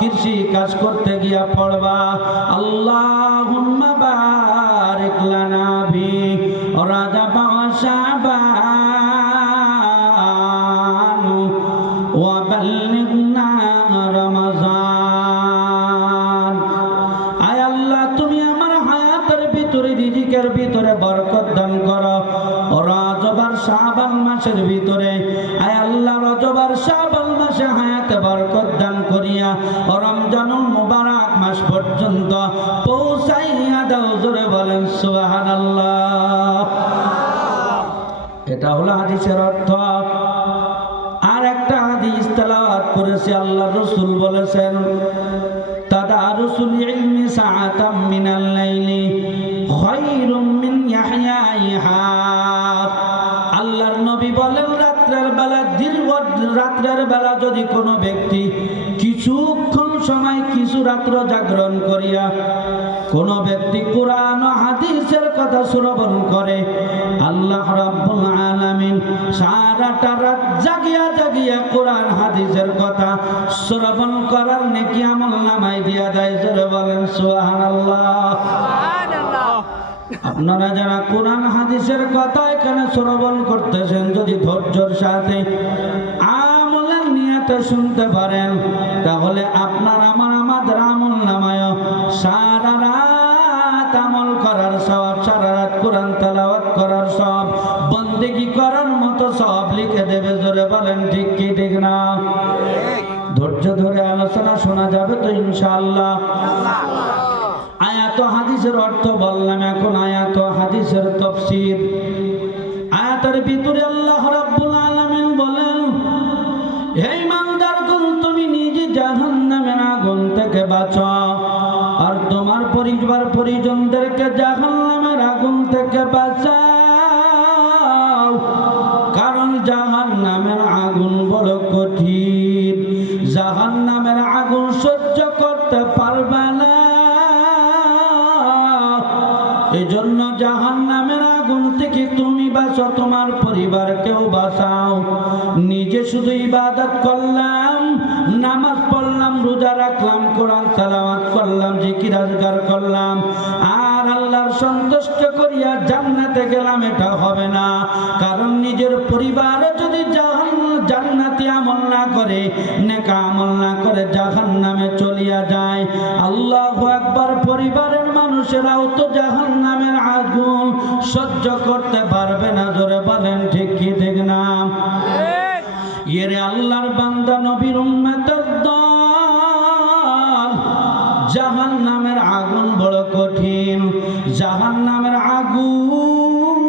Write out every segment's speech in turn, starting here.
কৃষি কাজ করতে গিয়া পড়বা আল্লাহুম্মা বারিক লানা ফি রাজাব ওয়া শাবান ওয়া বাল্লিগনা রমাজান। আয় আল্লাহ, তুমি আমার হায়াতের ভিতরে রিজিকের ভিতরে বরকত দান করো। রজব আর শাবান মাসের ভিতরে আয় আল্লাহ, রজব আর শাবান মাসে হায়াতে বরকত দান করিয়া রমজানুল মুবারক মাস পর্যন্ত পৌঁছাইয়া দাও। জোরে বলেন সুবহানাল্লাহ। এটা হলো হাদিসের অর্থ। আর একটা হাদিস তেলাওয়াত করেছে, আল্লাহ রাসূল বলেছেন তাদারুসুল ইলমি সাআতাম মিনাল লাইলি খায়রুম মিন ইয়াহইয়াহা। আল্লাহর নবী বলেন রাতের বেলা, দীর্ঘ রাতের বেলা যদি কোনো ব্যক্তি কিছুক্ষণ সময় কিছু রাত্র জাগরণ করিয়া কোনো ব্যক্তি কোরআন ও হাদিসের কথা শ্রবণ করে, আল্লাহ রাব্বুল আলামিন সারাটা রাত জাগিয়া জাগিয়া কোরআন হাদিসের কথা শ্রবণ করার নেকি আমলনামায় দিয়া দেয়। জোরে বলেন সুবহানাল্লাহ। আপনারা যারা কোরআন হাদিসের কথা এখানে শ্রবণ করতেছেন, যদি ধৈর্যের সাথে আমলের নিয়তে শুনতে পারেন, তাহলে আপনার আমাদের আমলনামায় সারা রাত আমল করার সওয়াব, সারা রাত কোরআন তেলাওয়াত করার সওয়াব, বন্দেগী করার মতো সওয়াব লিখে দেবে। জোরে বলেন ঠিক কি ঠিক না? ধৈর্য ধরে আলোচনা শোনা যাবে তো ইনশাআল্লাহ। আয়াত হাদিসের অর্থ বললাম, এখন আয়াত হাদিসের তাফসীর। আয়াতের ভিতরে আল্লাহ রাব্বুল আলামিন বলেন, হে ইমানদারগণ, তুমি নিজে জাহান্নামের আগুন থেকে বাঁচো আর তোমার পরিবার পরিজনদেরকে জাহান্নামের আগুন থেকে বাঁচাও, কারণ জাহান্নামের আগুন বড় কঠিন। জাহান্নামের আগুন সহ্য করতে পারবে না, এজন্য জাহান্নামের আগুন থেকে তুমি বাঁচো, তোমার পরিবারকেও বাঁচাও। নিজে শুধু ইবাদত করলাম, নামাজ পড়লাম, রোজা রাখলাম, কোরআন তেলাওয়াত করলাম, জিকির আজকার করলাম, আর আল্লাহর সন্তুষ্ট করিয়া জান্নাতে গেলাম, এটা হবে না। কারণ নিজের পরিবারে যদি জান্নাতি আমল না করে, নেক আমল না করে জাহান্নামে চলিয়া যায়, আল্লাহু আকবার, পরিবারের মানুষেরাও তো জাহান্নামের আগুন সহ্য করতে পারবে না। জোরে বলেন ঠিক কি ঠিক না? এরে আল্লাহর বান্দা, নবীর উম্মতের দল, জাহান্নামের আগুন বড় কঠিন। জাহান্নামের আগুন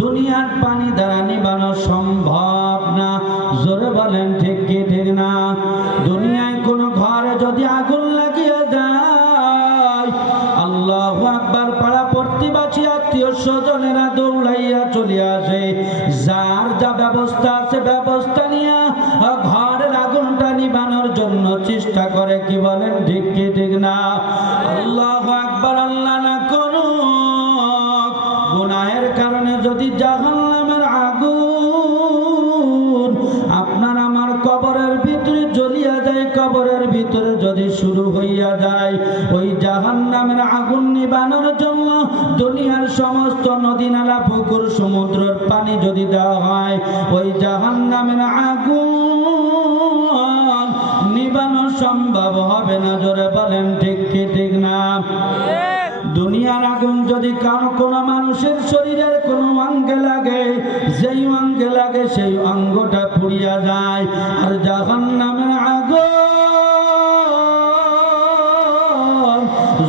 দুনিয়ার পানি দ্বারা নিবানো সম্ভব না। জোরে বলেন ঠিক কি ঠিক না? দুনিয়ায় কোনো ঘরে যদি আগুন লাগিয়ে দেয়, আল্লাহু আকবার, পাড়া প্রতিবেশী আত্মীয় স্বজনেরা দৌড়াইয়া চলে আসে, যার যা ব্যবস্থা আছে ব্যবস্থা নিয়ে ঘরের আগুনটা নিবানোর জন্য চেষ্টা করে। কি বলেন ঠিক কি ঠিক না? আল্লাহু আকবার। আল্লাহ না করুক, গুনাহের কারণে যদি জাহান্নামের আগুন আপনার আমার কবরের ভিতরে জ্বলিয়া যায়, কবরের ভিতরে যদি শুরু হইয়া যায়, ওই জাহান্নামের আগুন নিবানোর জন্য দুনিয়ার সমস্ত নদী নালা পুকুর সমুদ্রের পানি যদি দেওয়া হয়, ওই জাহান্নামের আগুন নিবানো সম্ভব হবে না। জোরে বলেন ঠিক কি ঠিক না? দুনিয়ার আগুন যদি কোনো মানুষের শরীরের কোনো অঙ্গে লাগে, যেই অঙ্গে লাগে সেই অঙ্গটা পুড়িয়া যায়। আর জাহান্নামের আগুন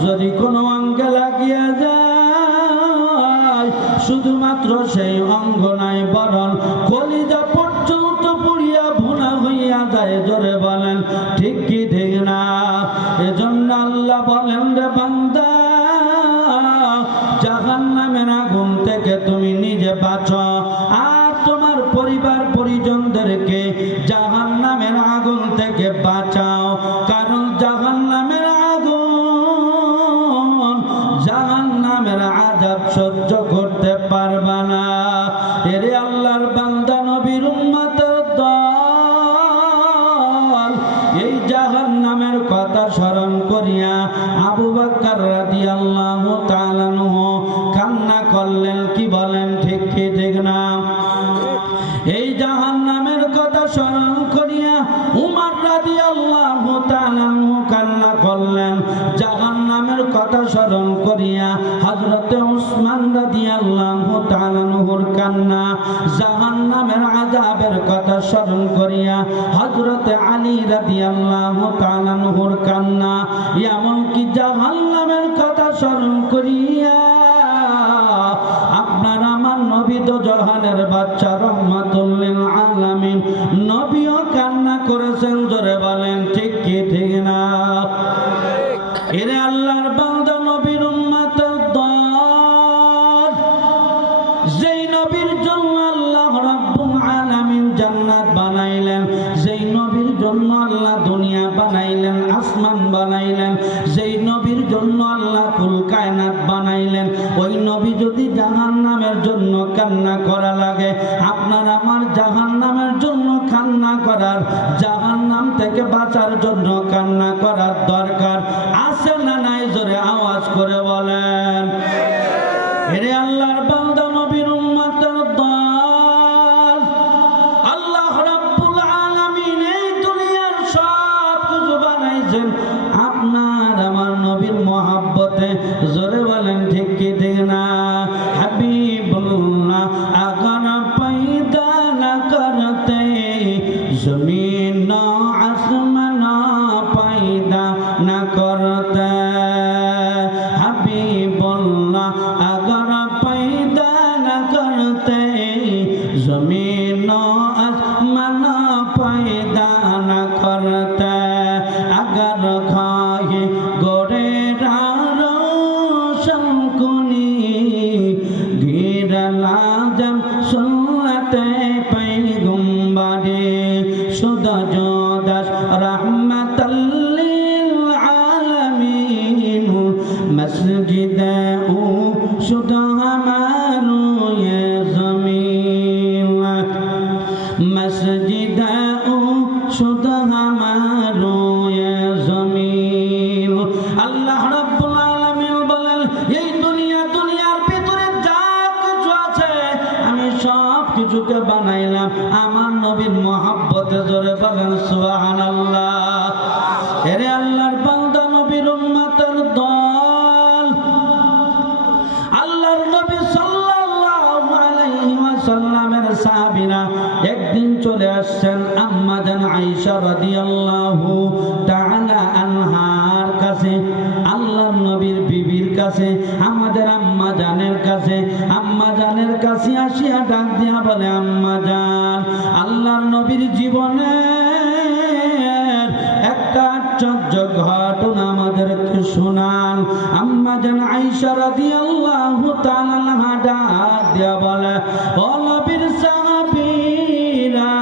যদি কোনো অঙ্গে লাগিয়া যায়, শুধুমাত্র সেই অঙ্গ নাই, বরং কলিজা পর্যন্ত পুড়িয়া ভুনা হইয়া যায়। জোরে বলেন ঠিক কি ঠিক না? এজন্য আল্লাহ বলেন, রে বান্দা, জাহান্নামের আগুন থেকে তুমি নিজে বাঁচো আর তোমার পরিবার পরিজনদেরকে জাহান্নামের আগুন থেকে বাঁচাও। কারণ জাহান্নামের আগুন, জাহান্নামের আযাব সহ্য করতে পারবে না। এরে আল্লাহর বান্দা, নবীর উম্মতের দল, এই জাহান্নামের কথা স্মরণ করিয়া আবু বকর রাদিয়াল্লাহু তাআলা আনহু কান্না করলেন। কি বলেন, ঠিক কি ঠিক না? এই জাহান্নামের কথা স্মরণ করিয়া উমর রাদিয়াল্লাহু তাআলা আনহু কান্না করলেন। জাহান্নামের কথা স্মরণ করিয়া হযরতে উসমান রাদিয়াল্লাহু তাআলা আনহুর কান্না। জাহান্নামের আযাবের কথা স্মরণ করিয়া হযরতে আলী রাদিয়াল্লাহু তাআলা আনহুর কান্না। এমনকি জাহান্নামের কথা স্মরণ করিয়া আপনার আমার নবী তো জাহানের বাচ্চা রহমাতুল লিল আলামিন নবীও কান্না করেছেন। জোরে বলেন ঠিক কি ঠিক না? এরে আল্লাহর বান্দা, নবীর উম্মতের দল, যেই নবীর জন্য আল্লাহ রাব্বুল আলামিন জান্নাত বানাইলেন, যেই নবীর জন্য আল্লাহ দুনিয়া বানাইলেন, আসমান বানাইলেন, যেই নবীর জন্য আল্লাহ কুল কায়নাত বানাইলেন, ওই নবী যদি জাহান্নামের জন্য কান্না করা লাগে, আপনার আমার জাহান্নামের জন্য কান্না করার, জাহান্নাম থেকে বাঁচার জন্য কান্না করার দরকার আছে না নাই? জোরে আওয়াজ করে বলেন। এরে আল্লাহর বান্দা, নবীর উম্মতের দল, আল্লাহ রাব্বুল আলামিন এই দুনিয়ার সব কিছু বানাইছেন আপনার আমার নবীর মহব্বতে। জোরে বলেন ঠিক কি ঠিক না? হাবিবুল্লাহ আগার पैदा न करते जमीन आसमान पैदा न करते। हबीबुल्लाह अगर पैदा न करते जमीन आसमान पैदा न करते। अगर खाए गोरे रोशन कुनी गिरला जब सुन्नते पैगम्बरे शुदा जोदास रहमतल लिल आलमीन मस्जिद ऊ शुदा हमारो ये ज़मीन मस्जिद ऊ शुदा हमारो ये ज़मीन। अल्लाह रब्बुल आलमीन বলেন, এই দুনিয়ার ভিতরে যা কিছু আছে আমি সব কিছুকে বানাইলাম আমার নবীর মহব্বতে। জোরে বলেন সুবহানাল্লাহ। এরে আল্লাহর বান্দা, নবীর উম্মতের দল, আল্লাহর নবী সাল্লাল্লাহু আলাইহি ওয়াসাল্লামের সাহাবীরা একদিন চলে আসছেন আম্মা জান আয়েশা রাদিয়াল্লাহু তাআলা আনহার কাছে, আল্লাহর নবীর বিবির কাছে, আমাদের আম্মা জানের কাছে। আম্মা জানের কাছে আসিয়া ডাক দিয়া বলে, আম্মা জান, আল্লাহর নবীর জীবনের একটা আশ্চর্য ঘটনা আমাদেরকে শোনান। আম্মা জান আয়েশা রাদিয়াল্লাহু তাআলা আনহা ডাক দিয়া বলে, ও নবীর সাহাবীরা,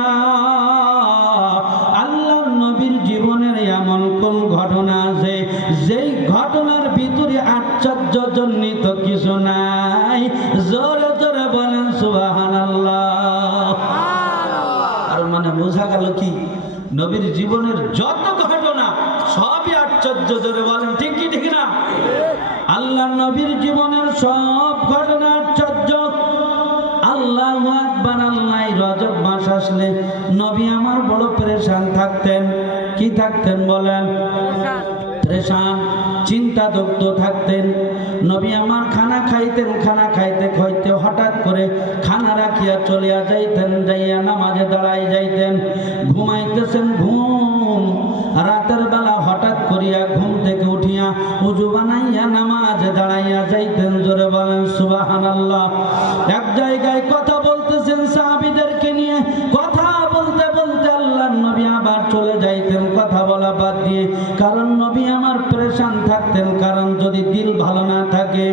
আল্লাহর নবীর জীবনের এমন কোন ঘটনা আছে যেই ঘটনার ভিতরে আশ্চর্যজনিত কিছু নাই? জোরে জোরে বলেন সুবহানাল্লাহ। আর মানে বোঝা গেল কি, নবীর জীবনের যত ঘটনা সবই আশ্চর্য। জোরে বলেন ঠিক কি ঠিক না? আল্লাহর নবীর জীবনের সব ঘটনা আশ্চর্য। আল্লাহু আকবার। আল্লাহ রজব মাস আসলে নবী আমার বড় পেরেশান থাকতেন। কি থাকতেন বলেন? পেরেশান, চিন্তাদগ্ধ থাকতেন। নবী আমার খানা খাইতেন, খানা খাইতে খাইতে হঠাৎ করে খানা রাখিয়া চলিয়া যাইতেন, যাইয়া নামাজে দাঁড়াই যাইতেন। ঘুমাইতেছেন, ঘুম রাতের বেলা হঠাৎ করিয়া ঘুম থেকে উঠিয়া উজু বানাইয়া নামাজে দাঁড়াইয়া যাইতেন। জোরে বলেন সুবহানাল্লাহ। এক জায়গায় কথা বলতেছেন সাহাবীদেরকে নিয়ে, কথা বলতে বলতে আল্লাহর নবী আবার চলে যাইতেন কথা বলা বাদ দিয়ে। কারণ নবী আমার পেরেশান থাকতেন। কারণ যদি দিল ভালো না থাকে,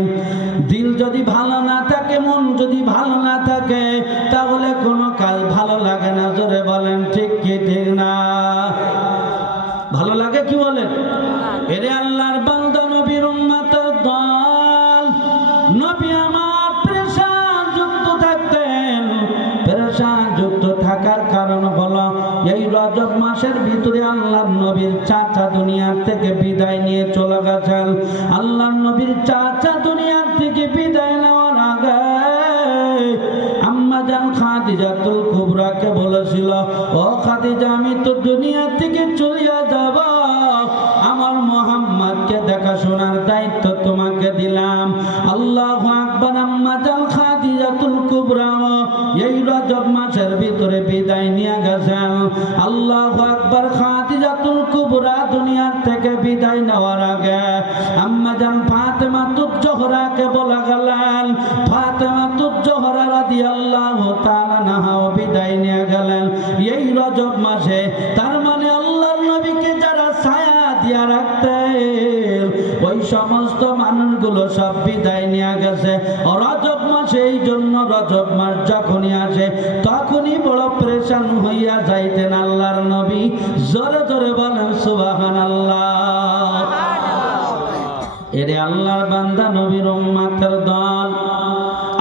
দিল যদি ভালো না থাকে, মন যদি ভালো না থাকে, তাহলে কোনো কাজ ভালো লাগে না। জোরে বলেন ঠিক কি ঠিক না? ভালো লাগে কি বলেন? এরে আল্লাহর বান্দা, নবীর উম্মতের দল, নবী আমার পেরেশান যুক্ত থাকতেন। পেরেশান যুক্ত থাকার কারণ হলো এই রজব মাস মাসের ভিতরে আল্লাহর নবীর চাচা দুনিয়া থেকে বিদায় নিয়ে চলে গেছেন। আল্লাহর নবীর চাচা দুনিয়া থেকে বিদায় নেওয়ার আগে আম্মা জান খাদিজাতুল কুবরাকে বলেছিল, ও খাদিজা, আমি তো দুনিয়া থেকে চলে যাব, আমার মুহাম্মদকে দেখাশোনার দায়িত্ব তোমাকে দিলাম। আল্লাহু আকবার। আম্মা জান খাদিজাতুল কুবরা এই রজব মাসের ভিতরে বিদায় নিয়ে গেছেন। আল্লাহু আকবার। খাদিজাতুল কুবরা দুনিয়ার থেকে বিদায় নেওয়ার আগে আম্মা জান ফাতেমাতুজ জোহরাকে বলা গেলেন, ফাতেমাতুজ জোহরা রাদিয়াল্লাহু তাআলা আনহা বিদায় নিয়ে গেলেন এই রজব মাসে। তার মানে আল্লাহর নবীকে যারা ছায়া দিয়া রাখতেন ওই সমস্ত মানুষগুলো সব বিদায় নিয়ে গেছে রজব মাসে। এই জন্য রজব মাস যখনই আসে তখনই বড় পরেশান হইয়া যাইতেন আল্লাহর নবী। জোরে জোরে বলেন সুবহানাল্লাহ। এরে আল্লাহর বান্দা, নবীর উম্মতের দল,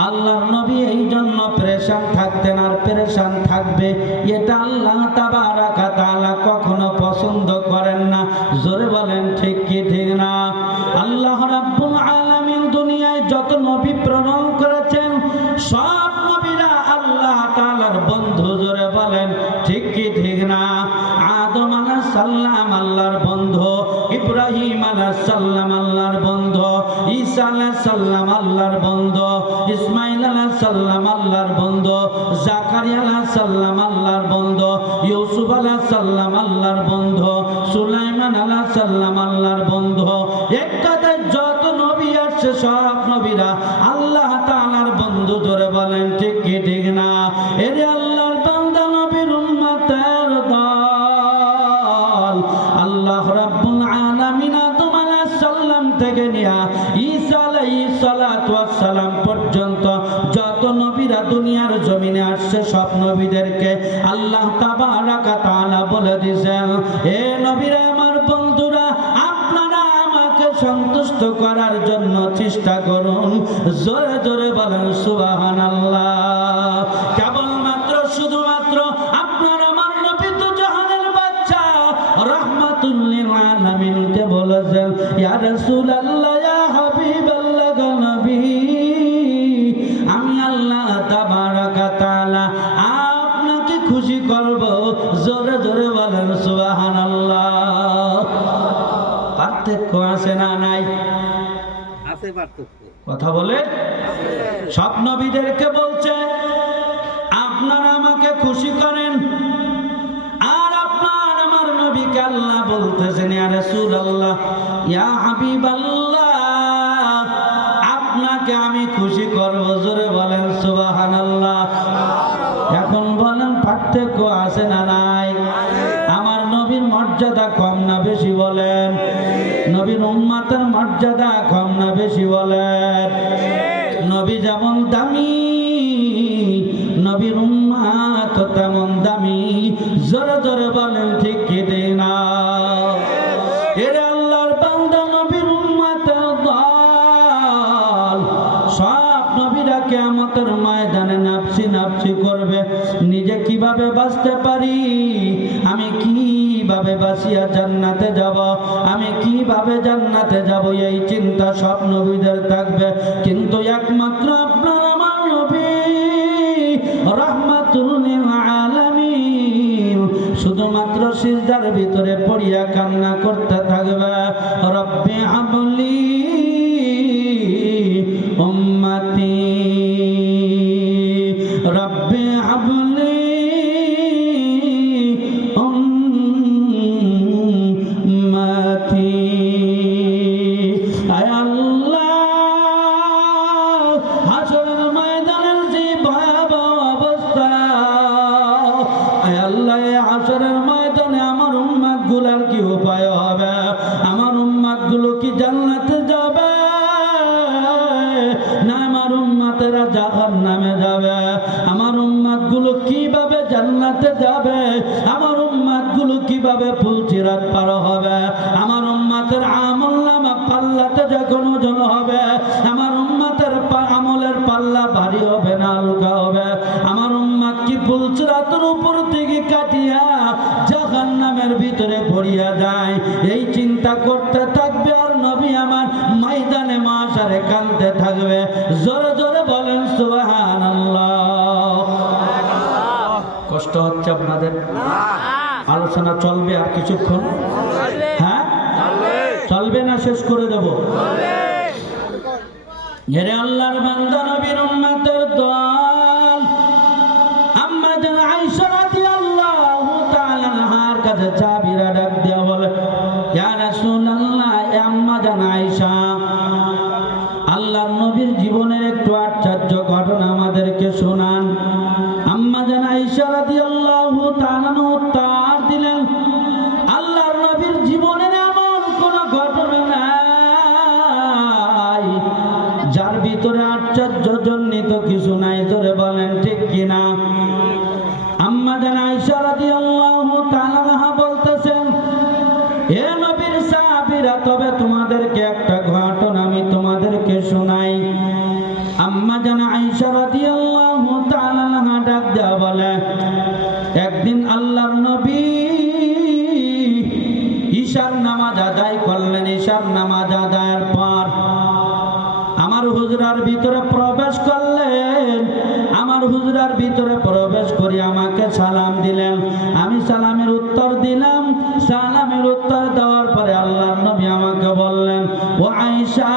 আল্লাহর নবী এই জন্য পরেশান থাকতেন আর পরেশান থাকবে, এটা আল্লাহ তাবারাক ওয়া তাআলা কখনো পছন্দ করেন না। জোরে বলেন ঠিক কি ঠিক না? আল্লাহ রাব্বুল আলামিন দুনিয়ায় যত নবী প্রেরণ করেছেন সব নবীরা আল্লাহ তাআলার বন্ধু। জোরে বলেন ঠিক কি ঠিক না? আদম আলাইহিস সালাম আল্লাহর বন্ধু, ইব্রাহিম আলাইহিস সালাম আল্লাহর বন্ধু, ঈসা আলাইহিস সালাম আল্লাহর বন্ধু, ইসমাঈল আলাইহিস সালাম আল্লাহর বন্ধু, জাকারিয়া আলাইহিস সালাম আল্লাহর বন্ধু, ইউসুফ আলাইহিস সালাম আল্লাহর বন্ধু, সুলাইমান আলাইহিস সালাম আল্লাহর বন্ধু। এক কথায় যত নবী আসছে সব নবীরা আল্লাহ তাআলার বন্ধু। জোরে বলেন ঠিক কি ঠিক না? এরে আল্লাহর বান্দা, নবীর উম্মতের দল, আল্লাহ রাব্বুল আলামিন আদম আলাইহিস সালাম থেকে নিয়া ঈসা আলাইহিস সালাতু ওয়াস সালাম পর্যন্ত যত নবীরা দুনিয়ার জমিনে আসছে সব নবীদেরকে আল্লাহ তাবারাক ওয়া তাআলা বলে দিয়েছেন, হে নবীরা, আমার বন্ধুরা, আপনারা আমাকে সন্তুষ্ট করার জন্য চেষ্টা করুন। জোরে জোরে বলেন সুবহানাল্লাহ। কেবলমাত্র শুধুমাত্র আপনার আমার নবী তো জাহানের বাদশা রাহমাতুল লিল আলামিনকে বলেছেন, ইয়া রাসূলুল্লাহ, ইয়া হাবিবাল্লাহ, নবী, আমি আল্লাহ তাবারাক ওয়া তাআলা আপনাকে খুশি করব। জোরে জোরে বলেন সুবহানাল্লাহ। পার্থক্য আছে না নাই? আছে পার্থক্য। কথা বলে সব নবীদেরকে বলছে আপনারা আমাকে খুশি করেন, আর আপনার আমার নবীকে আল্লাহ বলতেছেন, ইয়া রাসূলুল্লাহ, ইয়া হাবিবাল্লাহ, আপনাকে আমি খুশি করব। জোরে বলেন সুবহানাল্লাহ। এখন বলেন পার্থক্য আছে না নাই? আমার নবীর মর্যাদা কম না বেশি বলেন? নবীর উম্মতের মর্যাদা কম না বেশি বলেন? নবী যেমন দামি, নবীর উম্মত তেমন দামি। জোরে জোরে বলেন ঠিক কি না? এরে আল্লাহর বান্দা, নবীর উম্মতের দল, সব নবীরা কিয়ামতের ময়দানে নাফসি নাফসি করবে। নিজে কিভাবে বাঁচতে পারি, আমি কিভাবে বাঁচিয়া জান্নাতে যাব, আমি কিভাবে জান্নাতে যাব, এই চিন্তা সব নবীদের থাকবে। কিন্তু একমাত্র আপনার আমার নবী রাহমাতুল লিল আলামিন শুধুমাত্র সিজদার ভিতরে পড়িয়া কান্না করতে থাকবে, রব্বি হাবলি উম্মতি, রব্বি হাবলি উম্মতি। আয় আল্লাহ, হাসরের ময়দানের যে ভয়াবহ অবস্থা, আয় আল্লাহ, হাসরের ময়দানে আমার উম্মত গুলার কি উপায় হবে? আমার উম্মত গুলো কি জান্নাতে যাবে, না আমার উম্মতেরা জাহান্নামে যাবে? আমার উম্মত গুলো কিভাবে জান্নাতে যাবে? আমার উম্মত গুলো কিভাবে ফুলসিরাত পার হবে? আমার উম্মতের আমলনামা পাল্লাতে যখন ওজন হবে, আমার উম্মতের আমলের পাল্লা ভারী হবে না হালকা হবে? আমার উম্মত কি ফুলসিরাতের উপর থেকে কাটিয়া জাহান্নামে ভিতরে পড়িয়া যায়। এই চিন্তা করতে থাকবে আর নবী আমার ময়দানে মাশারে কাঁদতে থাকবে। জোরে জোরে বলেন সুবহানাল্লাহ। কষ্ট হচ্ছে আপনাদের? আলোচনা চলবে আর কিছুক্ষণ? হ্যাঁ চলবে না শেষ করে দেব? এরে আল্লাহর বান্দা নবীর উম্মতের দল, আম্মা জান আয়েশা রাদিয়াল্লাহু তাআলা আনহার কাছে চাবিরা ডাক দিয়া বলে, ইয়া রাসূলুল্লাহ, আম্মা জান আয়েশা, আল্লাহর নবীর জীবনের একটু আশ্চর্য ঘটনা আমাদেরকে শোনান। আম্মা জান আয়েশা রাদিয়াল্লাহু তাআলা উত্তর দিলেন, আল্লাহর নবীর জীবনের এমন কোন ঘটনা নাই যার ভিতরে আশ্চর্যজনিত কিছু নাই। জোরে বলেন ঠিক কিনা? আম্মা জান আয়েশা রাদিয়াল্লাহু তাআলা বলতেছেন, হে নবীর সাহাবীরা, তবে তোমাদেরকে একটা ঘটনা আমি তোমাদেরকে শোনাই। আম্মা জান আয়েশা রাদিয়াল্লাহু তাআলা ডাক দেয়া বলে, একদিন আল্লাহর নবী ঈশার নামাজ আদায় করলেন। ঈশার নামাজ আদায়ের পর আমার হুজরার ভিতরে প্রবেশ করলেন। আমার হুজরার ভিতরে প্রবেশ করে আমাকে সালাম দিলেন। আমি সালামের উত্তর দিলাম। সালামের উত্তর দেওয়ার পরে আল্লাহর নবী আমাকে বললেন, ও আয়েশা,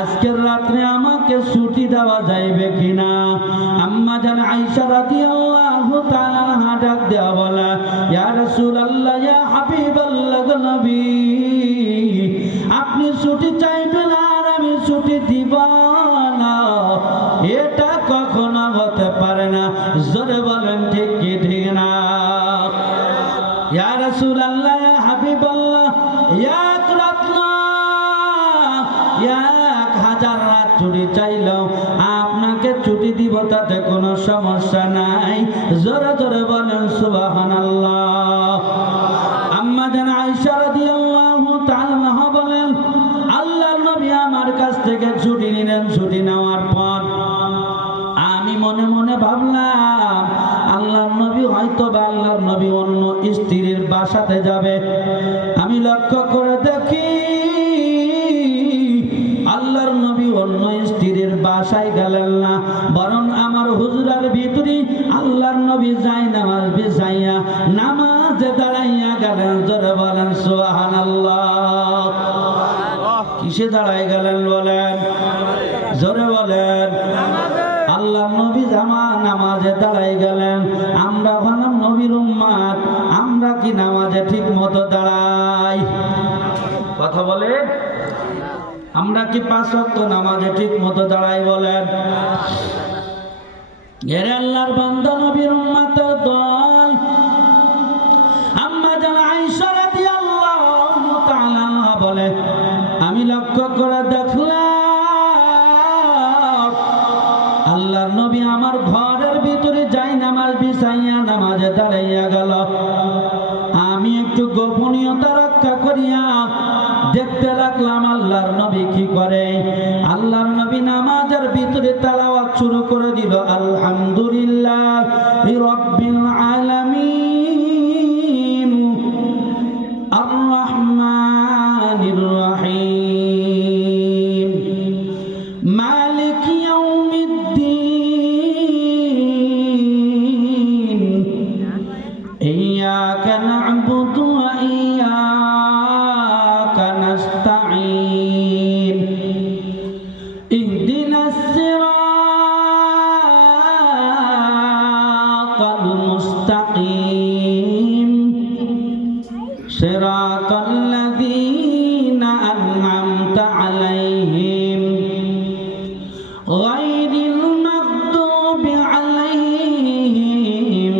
আজকের রাত্রে আমাকে ছুটি দেওয়া যাইবে কিনা? আম্মা জান আয়েশা রাদিয়াল্লাহু তাআলা ডাক দেয়া বলে, ইয়া রাসূলুল্লাহ, ইয়া হাবিবাল্লাহ নবী, আপনি ছুটি চাইবেন আর আমি ছুটি দিব না, এটা কখনো হতে পারে না। জোরে বলেন ঠিক কি ঠিক না? ইয়া রাসূলুল্লাহ, ইয়া হাবিবাল্লাহ, এক রাত না 1000 রাত ছুটি চাইলেও আপনাকে ছুটি দিব, তাতে কোনো সমস্যা নাই। জোরে জোরে বলেন সুবহানাল্লাহ। আম্মা জান আয়েশা রাদিয়াল্লাহু তাআলা বলেন, আল্লাহর নবী আমার কাছ থেকে ছুটি নিলেন। ছুটি নেওয়ার পর আমি মনে মনে ভাবলাম, আল্লাহর নবী হয়তো বা আল্লাহর নবী অন্য স্ত্রীর বাসাতে যাবে। আমি লক্ষ্য করে দেখি আল্লাহর নবী অন্য স্ত্রীর বাসায় গেলেন না, বরং আমার হুজরার ভিতরে আল্লাহর নবী যাই নামাজ বিছাইয়া নামাজে দাঁড়াইয়া গেলেন। জোরে বলেন সুবহানাল্লাহ। কিসে দাঁড়াই গেলেন বলেন? জোরে বলেন। আল্লাহর নবী নামাজে দাঁড়াই গেলেন। আমরা হলাম নবীর উম্মত, আমরা কি নামাজে ঠিক মতো দাঁড়াই? কথা বলে, আমরা কি 5 ওয়াক্ত নামাজে ঠিক মতো দাঁড়াই বলেন? এরে আল্লাহর বান্দা নবীর উম্মতের দল, আম্মা জান আয়েশা রাদিয়াল্লাহু তাআলা বলে, আমি লক্ষ্য করে দেখলাম আল্লাহর নবী আমার ঘরের ভিতরে যাই নামাজ বিছাইয়া নামাজে দাঁড়াইয়া গেল। আমি একটু গোপনীয়তা রক্ষা করিয়া দেখতে লাগলাম আল্লাহর নবী কি করে। আল্লাহর নবী নামাজের ভিতরে তেলাওয়াত শুরু করে দিল, আলহামদুলিল্লাহি রাব্বিল আলামিন আর রহমানির রহিম মালিক ইয়াউমিদ্দিন ইয়্যাকা না'বুদু ওয়া ইয়্যাকা নাস্তাঈন ইহদিনাস সিরাতাল মুস্তাকিম সিরাতাল লাযীনা আন'আমতা আলাইহিম গায়রিল মাগদুবি আলাইহিম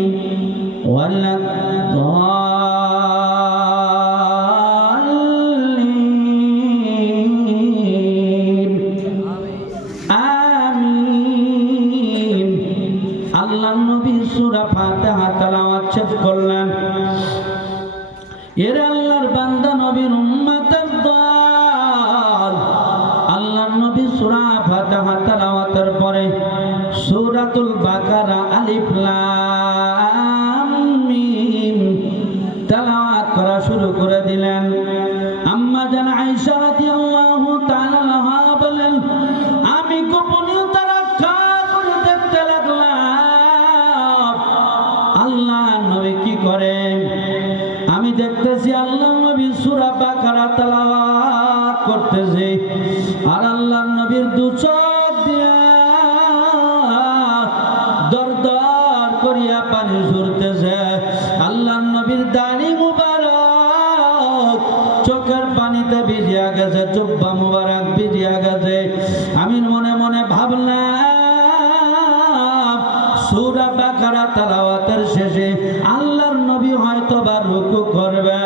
ওয়ালাদ দাল্লিন আমিন। আল্লাহর নবী সূরা ফাতিহা তেলাওয়াত শেষ করলেন। এর আল্লাহর বান্দা নবীর উম্মতের দল, আল্লাহর নবী সূরা ফাতিহা তেলাওয়াতের পরে সূরাতুল বাকারা আলিফ লাম দিলেন। আম্মা জান আয়েশা রাদিয়াল্লাহু তাআলা আনহা বলেন, আমি গোপনীয়তা রক্ষা করে দেখতে লাগলাম আল্লাহ নবী কি করেন। আমি দেখতেছি আল্লাহ নবী সূরা বাকারা তেলাওয়াত করতেছে, আর আল্লাহ নবীর দু চোখ দিয়া দরদর করিয়া পানি ঝরতেছে। আল্লাহ নবীর দাড়ি মুবারক চোখের পানিতে ভিজিয়া গেছে, জুব্বা মুবারক ভিজিয়া গেছে। আমি মনে মনে ভাবলাম সূরা বাকারা তেলাওয়াতের শেষে আল্লাহর নবী হয়তো বা রুকু করবে।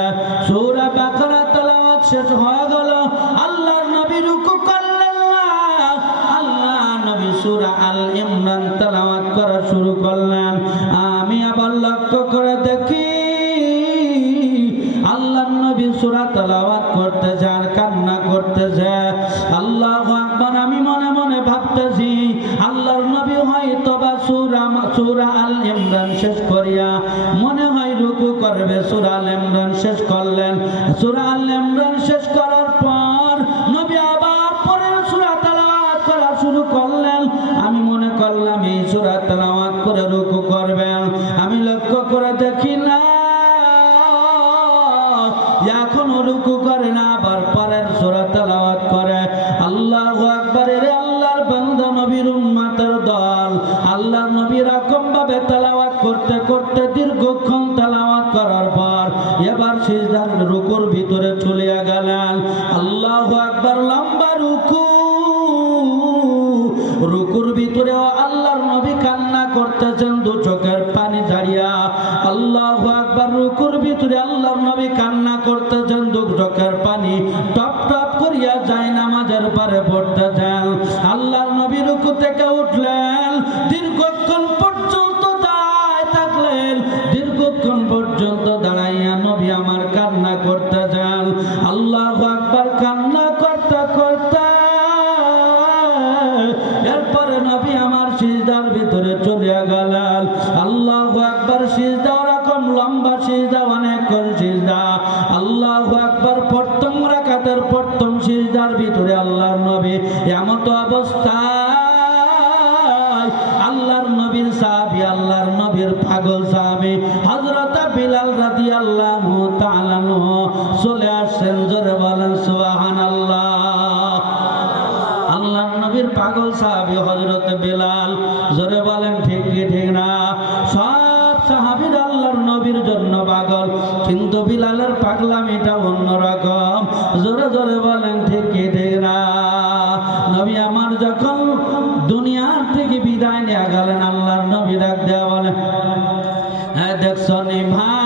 সূরা বাকারা তেলাওয়াত শেষ হয়ে গেল, আল্লাহর নবী রুকু করলেন না। আল্লাহ নবী সূরা আল ইমরান তেলাওয়াত করা শুরু করলেন। আমি আবার লক্ষ্য করে দেখি আল্লাহর নবী সূরা তেলাওয়াত করতেছে আর কান্না করতেছে। আল্লাহু আকবার। আমি মনে মনে ভাবতেছি আল্লাহর নবী হয়তো বা সূরা আল ইমরান শেষ করিয়া মনে হয় রুকু করবে। সূরা আল ইমরান শেষ করলেন। সূরা আল ইমরান শেষ করার পর নবী আবার পরের সূরা তেলাওয়াত করা শুরু করলেন। আমি মনে করলাম এই সূরা তেলাওয়াত করে রুকু করবেন। আমি লক্ষ্য করে দেখি না, এখনো রুকু করে না, আবার পরের সূরা তেলাওয়াত করে। আল্লাহু আকবার। রে আল্লাহর বান্দা নবীর উম্মতের দল, আল্লাহর নবী এরকম ভাবে তেলাওয়াত করতে করতে দীর্ঘক্ষণ তেলাওয়াত করার পর এবার সিজদার রুকুর ভিতরে চলে গেলেন। আল্লাহু আকবার। লম্বা রুকু, রুকুর ভিতরেও আল্লাহর নবী কান্না করতেছেন দু চোখের পানি ঝাড়িয়া। আল্লাহু আকবার। রুকুর ভিতরে আল্লাহর নবী কান্না করতেছেন দু চোখের পানি টপ টপ করিয়া যায় নামাজের পারে পড়তেছেন। আল্লাহর নবী রুকু থেকে উঠলেন, দীর্ঘক্ষণ পর্যন্ত দাঁড়ায় থাকলেন। দীর্ঘক্ষণ পর্যন্ত দাঁড়াইয়া নবী আমার কান্না করতেছেন। আল্লাহু আকবার। কান্না করতে করতে এরপরে নবী আমার সিজদার ভিতরে চলে গেলেন। আল্লাহু আকবার। সিজদা ওরকম লম্বা সিজদা, অনেকক্ষণ সিজদা। আল্লাহু আকবার। প্রথম রাকাতের প্রথম সিজদার ভিতরে আল্লাহর নবী এমত অবস্থায় আল্লাহর নবীর সাহাবী, আল্লাহর নবীর পাগল সাহাবী হযরত বিলাল রাদিয়াল্লাহু তাআলা চলে আসেন। জোরে বলেন সুবহানাল্লাহ। আল্লাহর নবীর পাগল সাহাবী হযরত বিলাল। জোরে বলেন ঠিক কি ঠিক না? সব সাহাবীরা আল্লাহর নবীর জন্য পাগল, কিন্তু বিলালের পাগলামিটা অন্যরকম। জোরে জোরে বলেন ঠিক কি ঠিক না? নবী আমার যখন দুনিয়ার থেকে বিদায় নিয়ে গেলেন, আল্লাহর নবী ডাক দেয়া বলেন, হ্যাঁ দেখছো নি ভাই,